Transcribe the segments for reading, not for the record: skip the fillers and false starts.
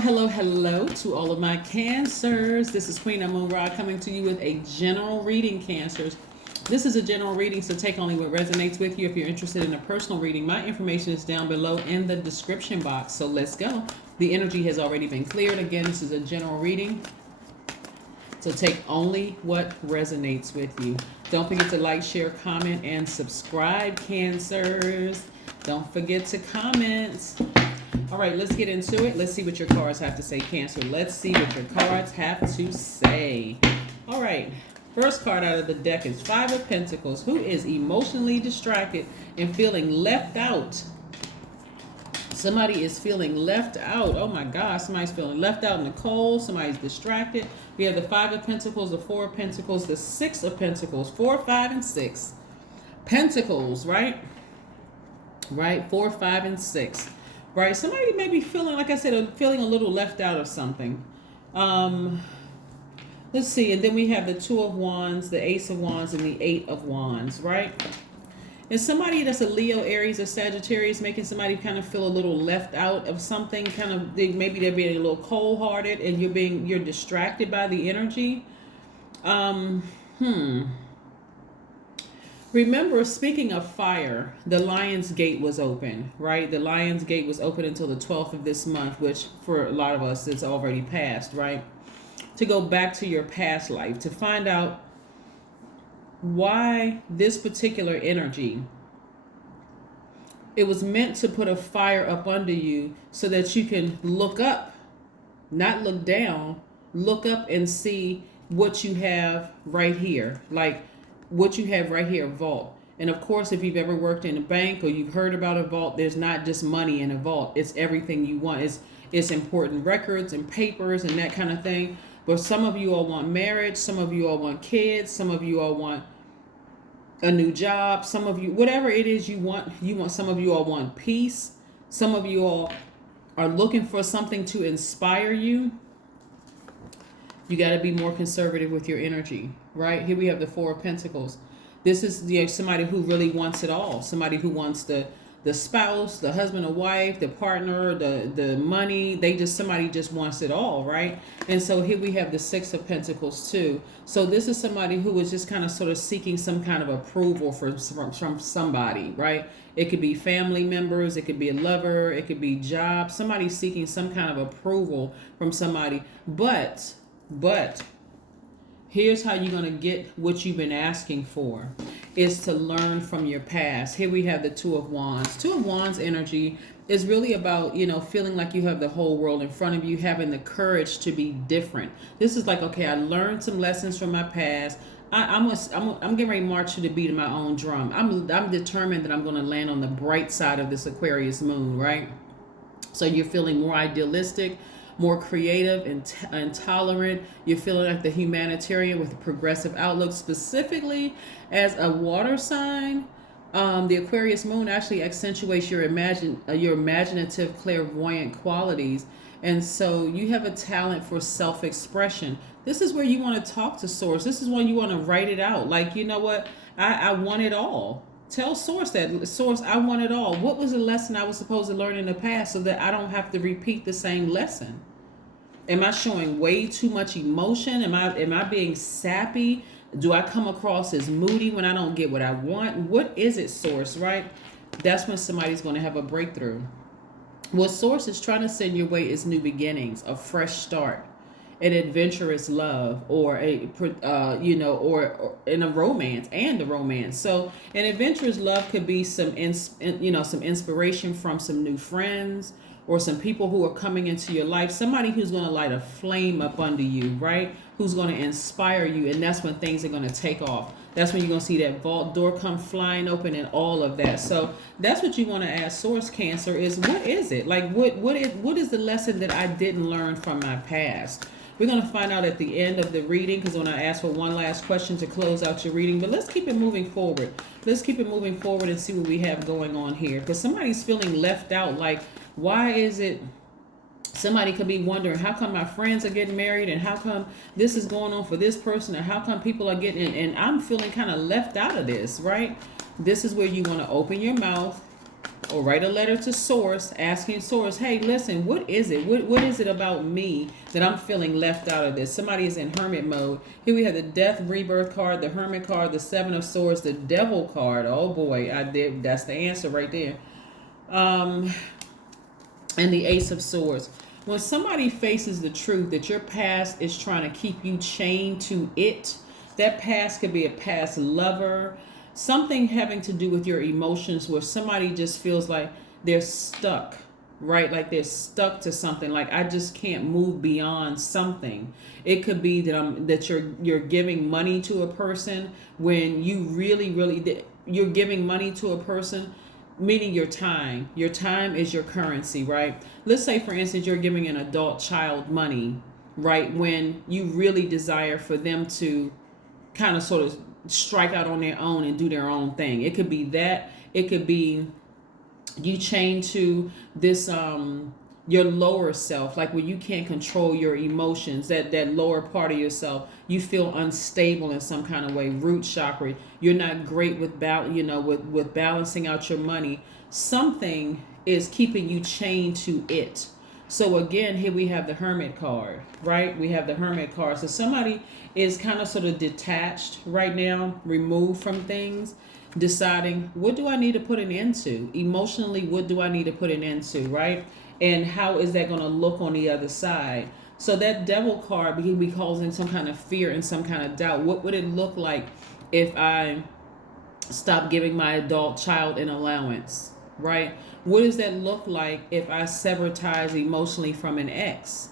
Hello to all of my Cancers. This is Queen Moon Ra coming to you with a general reading, Cancers. This is a general reading, so take only what resonates with you. If you're interested in a personal reading, my information is down below in the description box. So let's go. The energy has already been cleared. Again, this is a general reading, so take only what resonates with you. Don't forget to like, share, comment, and subscribe, Cancers. Don't forget to comment. All right, let's get into it. Let's see what your cards have to say, Cancer. Let's see what your cards have to say. All right, first card out of the deck is Five of Pentacles. Who is emotionally distracted and feeling left out? Somebody is feeling left out. Oh my gosh, somebody's feeling left out in the cold. Somebody's distracted. We have the Five of Pentacles, the Four of Pentacles, the Six of Pentacles. 4, 5, and 6. Pentacles, right? Right, 4, 5, and 6. Right, somebody may be feeling, like I said, feeling a little left out of something. Let's see, and then we have the Two of Wands, the Ace of Wands, and the Eight of Wands, right? And somebody that's a Leo, Aries, or Sagittarius making somebody kind of feel a little left out of something. Kind of, maybe they're being a little cold-hearted, and you're distracted by the energy. Remember, speaking of fire, the Lion's Gate was open, right? The Lion's Gate was open until the 12th of this month, which for a lot of us, it's already passed, right? To go back to your past life, to find out why this particular energy, it was meant to put a fire up under you so that you can look up, not look down, look up and see what you have right here. Like, what you have right here, vault. And of course, if you've ever worked in a bank or you've heard about a vault, there's not just money in a vault. It's everything you want. It's important records and papers and that kind of thing. But some of you all want marriage. Some of you all want kids. Some of you all want a new job. Some of you, whatever it is you want. Some of you all want peace. Some of you all are looking for something to inspire you. You got to be more conservative with your energy, right? Here we have the Four of Pentacles. This is somebody who really wants it all. Somebody who wants the spouse, the husband or wife, the partner, the money. Somebody just wants it all, right? And so here we have the Six of Pentacles too. So this is somebody who is just kind of sort of seeking some kind of approval from somebody, right? It could be family members. It could be a lover. It could be job. Somebody seeking some kind of approval from somebody. But here's how you're going to get what you've been asking for, is to learn from your past. Here we have the Two of Wands. Two of Wands energy is really about, feeling like you have the whole world in front of you, having the courage to be different. This is like, okay, I learned some lessons from my past. I'm getting ready to march to the beat of my own drum. I'm determined that I'm going to land on the bright side of this Aquarius moon, right? So you're feeling more idealistic, more creative and tolerant. You're feeling like the humanitarian with a progressive outlook, specifically as a water sign. The Aquarius moon actually accentuates your imaginative, clairvoyant qualities. And so you have a talent for self-expression. This is where you want to talk to Source. This is when you want to write it out. Like, you know what? I want it all. Tell Source that. Source, I want it all. What was the lesson I was supposed to learn in the past so that I don't have to repeat the same lesson? Am I showing way too much emotion? Am I being sappy? Do I come across as moody when I don't get what I want? What is it, Source, right? That's when somebody's going to have a breakthrough. What Source is trying to send your way is new beginnings, a fresh start, an adventurous love, or or in a romance and a romance. So an adventurous love could be some inspiration from some new friends or some people who are coming into your life. Somebody who's going to light a flame up under you, right? Who's going to inspire you, and that's when things are going to take off. That's when you're going to see that vault door come flying open and all of that. So that's what you want to ask Source, Cancer, is what is it? Like, what is the lesson that I didn't learn from my past? We're going to find out at the end of the reading, because when I ask for one last question to close out your reading, but let's keep it moving forward. Let's keep it moving forward and see what we have going on here, because somebody's feeling left out. Like, why is it? Somebody could be wondering, how come my friends are getting married, and how come this is going on for this person, or how come people are getting, and I'm feeling kind of left out of this, right? This is where you want to open your mouth or write a letter to source, asking source, hey, listen, what is it? What is it about me that I'm feeling left out of this? Somebody is in hermit mode. Here we have the death rebirth card, the hermit card, the seven of swords, the devil card. Oh boy, that's the answer right there. And the ace of swords. When somebody faces the truth that your past is trying to keep you chained to it, that past could be a past lover, something having to do with your emotions, where somebody just feels like they're stuck, right? Like they're stuck to something. Like, I just can't move beyond something. It could be that you're giving money to a person when you really you're giving money to a person, meaning your time. Your time is your currency, right? Let's say, for instance, you're giving an adult child money, right? When you really desire for them to kind of sort of strike out on their own and do their own thing. It could be that. It could be you chain to this your lower self, like when you can't control your emotions, that lower part of yourself, you feel unstable in some kind of way. Root chakra, you're not great with with balancing out your money. Something is keeping you chained to it. So again, here we have the hermit card, right? We have the hermit card. So somebody is kind of sort of detached right now, removed from things, deciding, what do I need to put an end to? Emotionally, what do I need to put an end to, right? And how is that going to look on the other side? So that devil card be causing some kind of fear and some kind of doubt. What would it look like if I stop giving my adult child an allowance, right? What does that look like if I sever ties emotionally from an ex?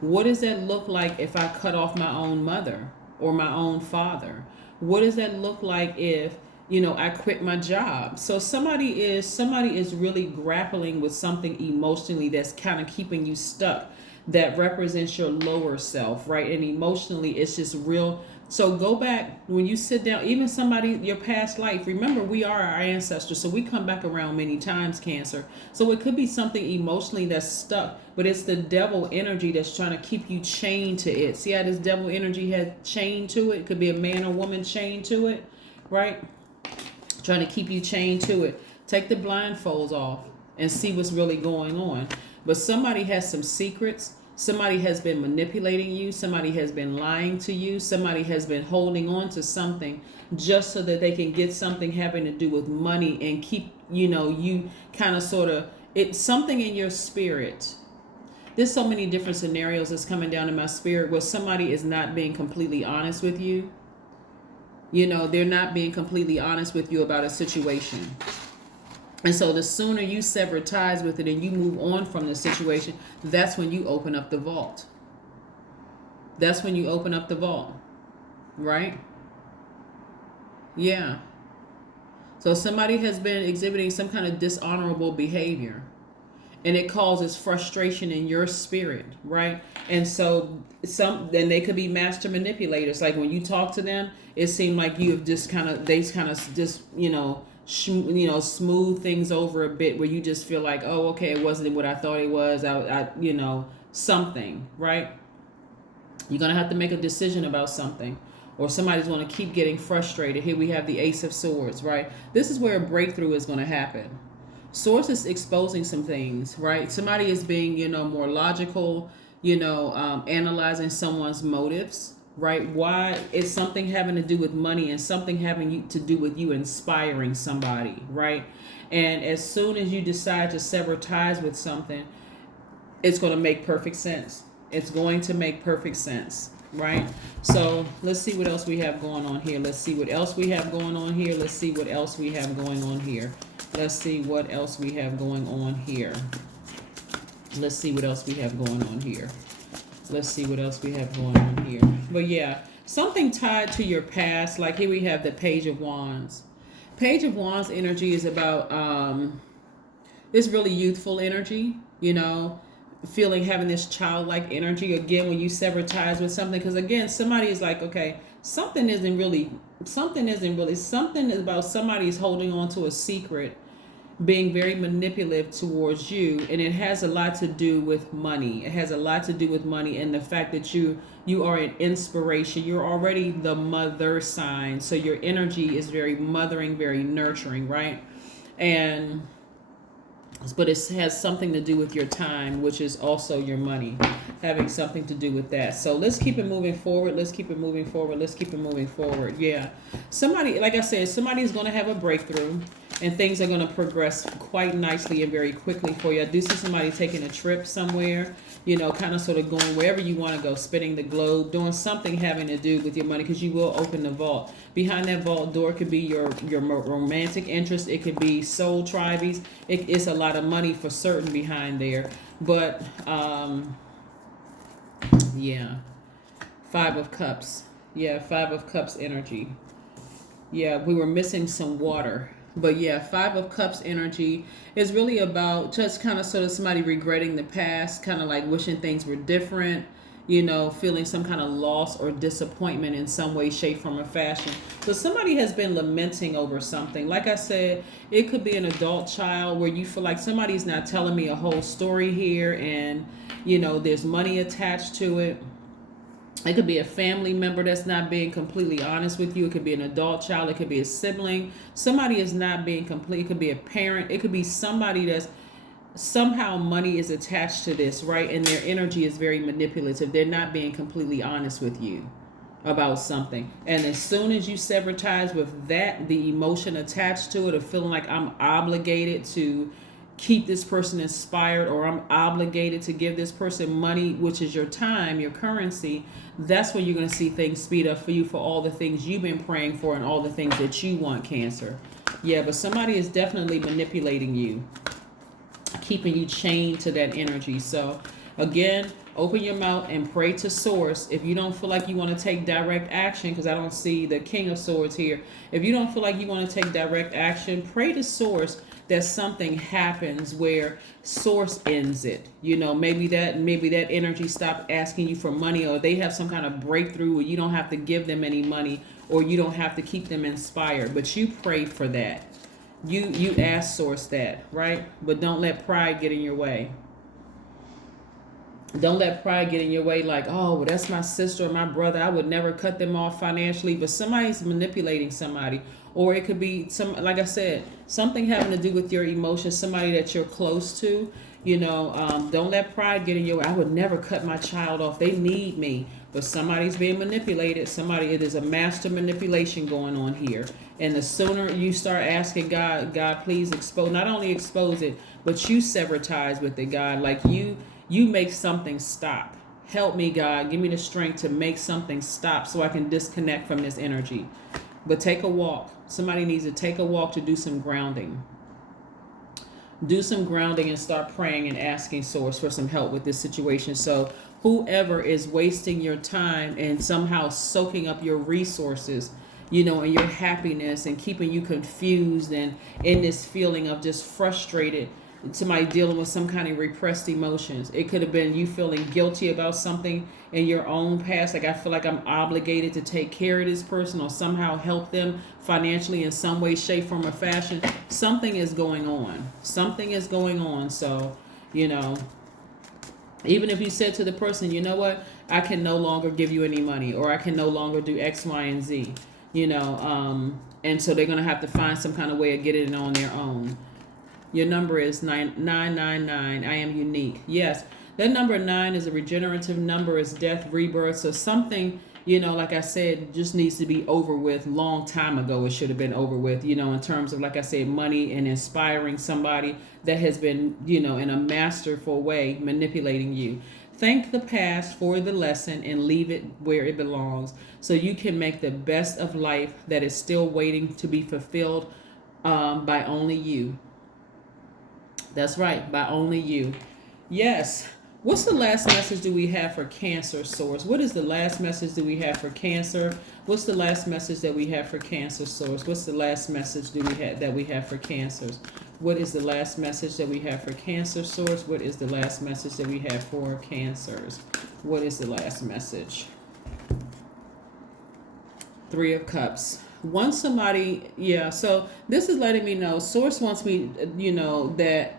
What does that look like if I cut off my own mother or my own father? What does that look like if, I quit my job? So somebody is really grappling with something emotionally that's kind of keeping you stuck, that represents your lower self, right? And emotionally, it's just real. So go back when you sit down, even somebody, your past life, remember, we are our ancestors. So we come back around many times, Cancer. So it could be something emotionally that's stuck, but it's the devil energy that's trying to keep you chained to it. See how this devil energy has chained to it? It could be a man or woman chained to it, right? Trying to keep you chained to it. Take the blindfolds off and see what's really going on. But somebody has some secrets. Somebody has been manipulating you. Somebody has been lying to you. Somebody has been holding on to something just so that they can get something having to do with money and keep, you kind of sort of, it's something in your spirit. There's so many different scenarios that's coming down in my spirit where somebody is not being completely honest with you. They're not being completely honest with you about a situation. And so the sooner you sever ties with it and you move on from the situation, that's when you open up the vault. That's when you open up the vault, right? Yeah. So somebody has been exhibiting some kind of dishonorable behavior, and it causes frustration in your spirit, right? And so then they could be master manipulators. Like when you talk to them, it seemed like you have just smooth things over a bit, where you just feel like, oh, okay, it wasn't what I thought it was. Something, right? You're going to have to make a decision about something, or somebody's going to keep getting frustrated. Here we have the Ace of Swords, right? This is where a breakthrough is going to happen. Source is exposing some things, right? Somebody is being, more logical, analyzing someone's motives, right? Why is something having to do with money and something having to do with you inspiring somebody, right? And as soon as you decide to sever ties with something, it's going to make perfect sense. It's going to make perfect sense, right? So let's see what else we have going on here. Let's see what else we have going on here. Let's see what else we have going on here. Let's see what else we have going on here. Let's see what else we have going on here. Let's see what else we have going on here. But yeah, something tied to your past. Like here we have the Page of Wands. Page of Wands energy is about, it's really youthful energy, having this childlike energy. Again, when you sever ties with something, because again, somebody is like, okay, something is about somebody's holding on to a secret, being very manipulative towards you, and it has a lot to do with money. It has a lot to do with money and the fact that you are an inspiration. You're already the mother sign, so your energy is very mothering, very nurturing, right? And but it has something to do with your time, which is also your money, having something to do with that. So let's keep it moving forward. Let's keep it moving forward. Let's keep it moving forward. Yeah. Somebody, like I said, somebody's going to have a breakthrough and things are going to progress quite nicely and very quickly for you. I do see somebody taking a trip somewhere, kind of sort of going wherever you want to go, spinning the globe, doing something having to do with your money, because you will open the vault. Behind that vault door could be your romantic interest. It could be soul tribes. It's a lot of money for certain behind there. But, yeah. 5 of Cups. Yeah, 5 of Cups energy. Yeah, we were missing some water. But yeah, 5 of Cups energy is really about just kind of sort of somebody regretting the past, kind of like wishing things were different, feeling some kind of loss or disappointment in some way, shape, form, or fashion. So somebody has been lamenting over something. Like I said, it could be an adult child where you feel like somebody's not telling me a whole story here, and, there's money attached to it. It could be a family member that's not being completely honest with you. It could be an adult child. It could be a sibling. Somebody is not being complete. It could be a parent. It could be somebody that's somehow money is attached to this, right? And their energy is very manipulative. They're not being completely honest with you about something. And as soon as you sever ties with that, the emotion attached to it of feeling like I'm obligated to keep this person inspired, or I'm obligated to give this person money, which is your time, your currency, that's when you're going to see things speed up for you for all the things you've been praying for and all the things that you want, Cancer. Yeah, but somebody is definitely manipulating you, keeping you chained to that energy. So again, open your mouth and pray to Source. If you don't feel like you want to take direct action, because I don't see the King of Swords here. If you don't feel like you want to take direct action, pray to Source that something happens where Source ends it. Maybe that energy stopped asking you for money, or they have some kind of breakthrough where you don't have to give them any money, or you don't have to keep them inspired. But you pray for that. You ask Source that, right? But don't let pride get in your way. Don't let pride get in your way, like, oh, well, that's my sister or my brother. I would never cut them off financially. But somebody's manipulating somebody. Or it could be like I said, something having to do with your emotions, somebody that you're close to. Don't let pride get in your way. I would never cut my child off. They need me. But somebody's being manipulated. It is a master manipulation going on here. And the sooner you start asking God, please expose, not only expose it, but you sever ties with it, God. Like you make something stop. Help me, God. Give me the strength to make something stop so I can disconnect from this energy. But take a walk. Somebody needs to take a walk to do some grounding. Do some grounding and start praying and asking Source for some help with this situation. So whoever is wasting your time and somehow soaking up your resources, and your happiness, and keeping you confused and in this feeling of just frustrated, somebody dealing with some kind of repressed emotions. It could have been you feeling guilty about something in your own past. Like, I feel like I'm obligated to take care of this person or somehow help them financially in some way, shape, form, or fashion. Something is going on. Something is going on. So, even if you said to the person, you know what, I can no longer give you any money, or I can no longer do X, Y, and Z, and so they're going to have to find some kind of way of getting it on their own. Your number is 999. I am unique. Yes, that number 9 is a regenerative number. It's death, rebirth. So something, like I said, just needs to be over with. Long time ago, it should have been over with, in terms of, like I said, money and inspiring somebody that has been, in a masterful way manipulating you. Thank the past for the lesson and leave it where it belongs, so you can make the best of life that is still waiting to be fulfilled by only you. That's right, by only you. Yes. What's the last message do we have for Cancer, Source? What is the last message that we have for Cancer? What's the last message that we have for Cancer, Source? What's the last message that we have for Cancers? What is the last message that we have for Cancer, Source? What is the last message that we have for Cancers? What is the last message? 3 of Cups. Once somebody, so this is letting me know, Source wants me, that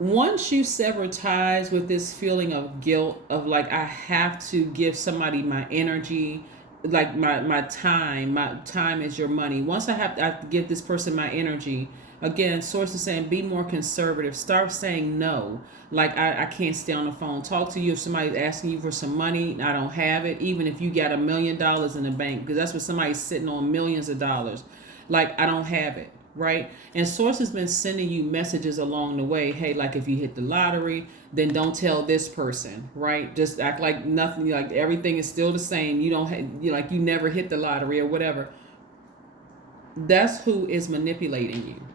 once you sever ties with this feeling of guilt, of like, I have to give somebody my energy, like my time is your money. Once I give this person my energy, again, source is saying be more conservative. Start saying no. Like I can't stay on the phone. Talk to you if somebody's asking you for some money. I don't have it. Even if you got $1 million in the bank, because that's what somebody's sitting on millions of dollars. Like I don't have it. Right? And source has been sending you messages along the way. Hey, like if you hit the lottery, then don't tell this person, right? Just act like nothing, like everything is still the same. You don't like you never hit the lottery or whatever. That's who is manipulating you.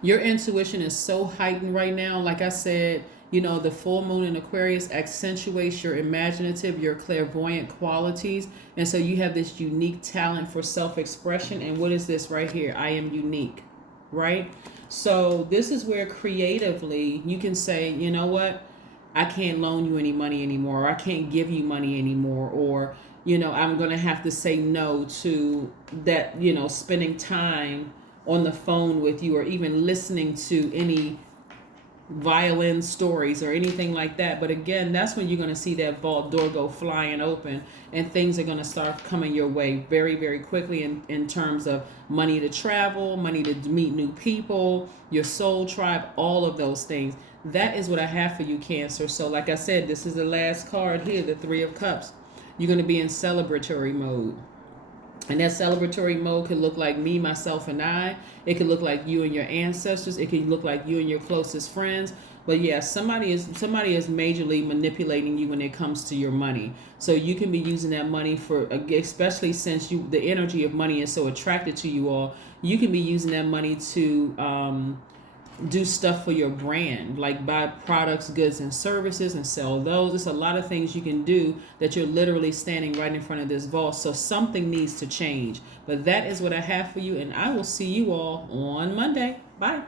Your intuition is so heightened right now. Like I said, the full moon in Aquarius accentuates your imaginative, your clairvoyant qualities. And so you have this unique talent for self-expression. And what is this right here? I am unique, right? So this is where creatively you can say, you know what? I can't loan you any money anymore. Or I can't give you money anymore. Or, I'm going to have to say no to that, spending time on the phone with you or even listening to any violin stories or anything like that. But again, that's when you're going to see that vault door go flying open and things are going to start coming your way very, very quickly in terms of money to travel, money to meet new people, your soul tribe, all of those things. That is what I have for you, Cancer. So like I said, this is the last card here, the Three of Cups. You're going to be in celebratory mode. And that celebratory mode could look like me, myself, and I. It could look like you and your ancestors. It could look like you and your closest friends. But yeah, somebody is majorly manipulating you when it comes to your money. So you can be using that money for, especially since the energy of money is so attracted to you all. You can be using that money to do stuff for your brand, like buy products, goods, and services and sell those. There's a lot of things you can do that you're literally standing right in front of this vault. So something needs to change. But that is what I have for you, and I will see you all on Monday. Bye.